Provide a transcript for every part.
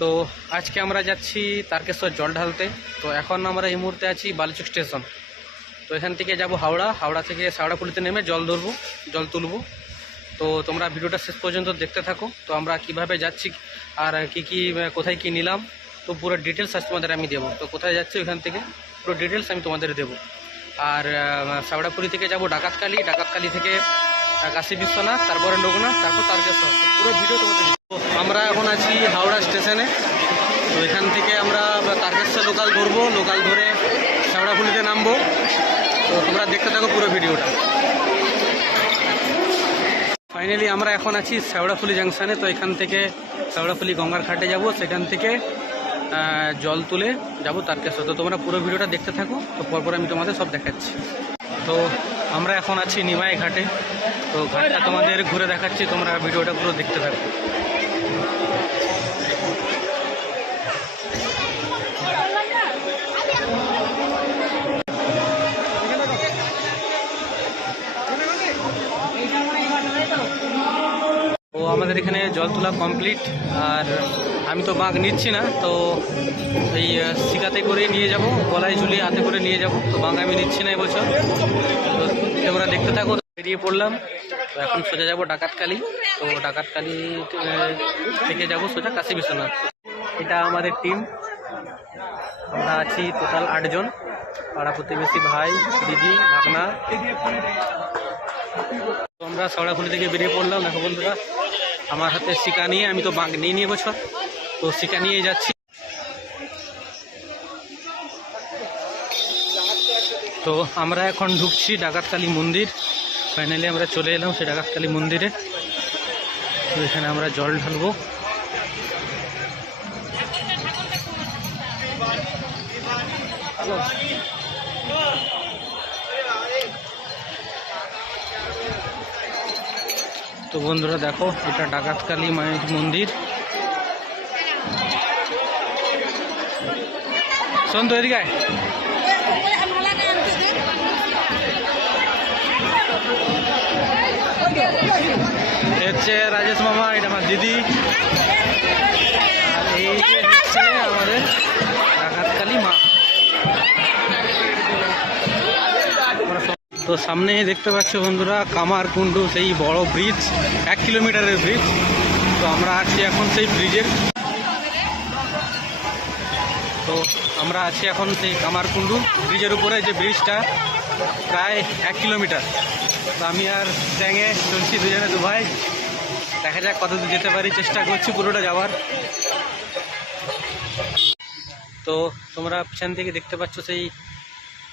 তো আজকে আমরা যাচ্ছি তারকেশ্বর জল ঢালতে। তো এখন আমরা এই মুহূর্তে আছি বালুচক স্টেশন। তো এখান থেকে যাব হাওড়া, হাওড়া থেকে শেওড়াফুলিতে নেমে জল তুলব। তো তোমরা ভিডিওটা শেষ পর্যন্ত দেখতে থাকো। তো আমরা কিভাবে যাচ্ছি আর কোথায় কি নিলাম, তো পুরো ডিটেলস আজ তোমাদের আমি দেবো। তো কোথায় যাচ্ছি ওখান থেকে পুরো ডিটেলস আমি তোমাদের দেবো। আর শেওড়াফুলি থেকে যাব ডাকাতকালী, ডাকাতকালী থেকে কাশী বিশ্বনাথ, তারপরে লোকনাথ, তারপর তারকেশ্বর। পুরো ভিডিও তোমাদের। আমরা এখন আছি হাওড়া স্টেশনে। তো এখান থেকে আমরা তারকেশ্বর লোকাল ধরবো, লোকাল ধরে শেওড়াফুলিতে নামবো। তো তোমরা দেখতে থাকো পুরো ভিডিওটা। ফাইনালি আমরা এখন আছি শেওড়াফুলি জাংশনে। তো এখান থেকে শেওড়াফুলি গঙ্গার ঘাটে যাব, সেখান থেকে জল তুলে যাব তারকেশ্বর। তো তোমরা পুরো ভিডিওটা দেখতে থাকো। তো পরপর আমি তোমাদের সব দেখাচ্ছি। তো আমরা এখন আছি নিমাই ঘাটে। তো ঘাটটা তোমাদের ঘুরে দেখাচ্ছি, তোমরা ভিডিওটা পুরো দেখতে থাকো। ও আমাদের এখানে জল তোলা কমপ্লিট। আর আমি তো বাঁক নিচ্ছি না, তো এই শিকাতে করে নিয়ে যাব, গলায় ঝুলিয়ে হাতে করে নিয়ে যাব। তো বাঁক আমি নিচ্ছি না এবছর। তো তোমরা দেখতে থাকো। বেরিয়ে পড়লাম। তো এখন সোজা যাব ডাকাতকালী। তো ডাকাতকালী থেকে যাব সোজা কাশী বিশ্বনাথ। এটা আমাদের টিম, আমরা আছি টোটাল 8 জন, পাড়া প্রতিবেশী, ভাই, দিদি, ভাগনা। তো আমরা শেওড়াফুলি থেকে বেরিয়ে পড়লাম। দেখো বন্ধুরা, আমার হাতে শিকা নিয়ে, আমি তো বাঁক নিয়ে বছর, তো শিকা নিয়ে যাচ্ছি। তো আমরা এখন ঢুকছি ডাকাতকালী মন্দির। ফাইনালি আমরা চলে এলাম সেই ডাকাতকালী মন্দিরে। তো এখানে আমরা জল ঢালবো। তো বন্ধুরা দেখো, এটা ডাকাতকালী মায়ের মন্দির। শোন তো এদিকে হচ্ছে রাজেশ মামা, এটা আমার দিদি। আর এই যে হচ্ছে আমাদের ডাকাতকালী মা। তো সামনে দেখতে পাচ্ছ বন্ধুরা কামারকুণ্ডু, সেই বড় ব্রিজ, 1 কিলোমিটারের ব্রিজ। তো আমরা আছি এখন সেই ব্রিজের। তো আমরা আছি এখন সেই কামারকুণ্ডু ব্রিজের উপরে, যে ব্রিজটা প্রায় 1 কিলোমিটার। তো আমি আর ট্যাঙে চলছি, দুজনে দু ভাই। দেখা যাক কতদূর যেতে পারি, চেষ্টা করছি পুরোটা যাওয়ার। তো তোমরা পিছন থেকে দেখতে পাচ্ছ সেই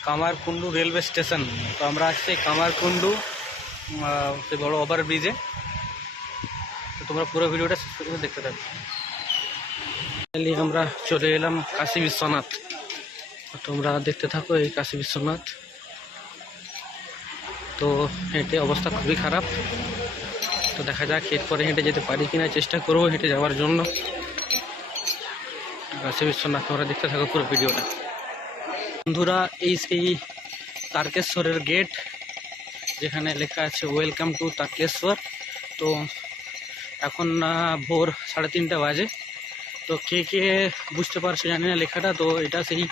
কামারকুণ্ডু রেলওয়ে স্টেশন। তো আমরা আসছি কামারকুণ্ডু সেই বড় ওভার ব্রিজে। তো তোমরা পুরো ভিডিওটা শেষ পর্যন্ত দেখতে থাকো। আমরা চলে এলাম কাশী বিশ্বনাথ। তোমরা দেখতে থাকো এই কাশী বিশ্বনাথ। তো হেঁটে অবস্থা খুবই খারাপ। তো দেখা যাক এরপরে হেঁটে যেতে পারি কিনা, চেষ্টা করবো হেঁটে যাওয়ার জন্য কাশী বিশ্বনাথ। তোমরা দেখতে থাকো পুরো ভিডিওটা। বন্ধুরা, এই সেই তারকেশ্বরের গেট, যেখানে লেখা আছে ওয়েলকাম টু তারকেশ্বর। তো এখন ভোর 3:30 বাজে। তো কে কে বুঝতে পারছে জানি না লেখাটা। তো এটা সেই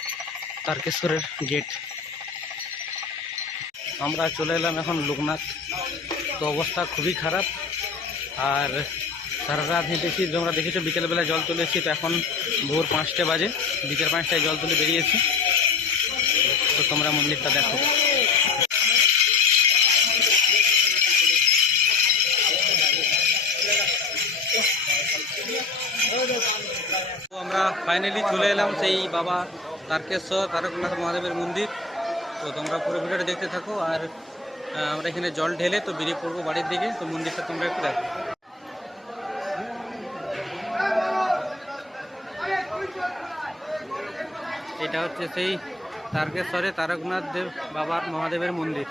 তারকেশ্বরের গেট। আমরা চলে এলাম এখন লোকনাথ। তো অবস্থা খুবই খারাপ। আর সারা রাত হেঁটেছি, তোমরা দেখেছো বিকেলবেলা জল তুলেছি। তো এখন ভোর 5টা বাজে, বিকেল 5টায় জল তুলে বেরিয়েছি। তো তোমরা মন্দিরটা দেখো। তো আমরা ফাইনালি চলে এলাম সেই বাবা তারকেশ্বর তারকনাথ মহাদেবের মন্দির। তো তোমরা পুরো ভিডিওটা দেখতে থাকো। আর আমরা এখানে জল ঢেলে তো বেরিয়ে পড়বো বাড়ির দিকে। তো মন্দিরটা তোমরা একটু দেখো। এটা হচ্ছে সেই তারকেশ্বরে তারকনাথ দেব বাবার মহাদেবের মন্দির।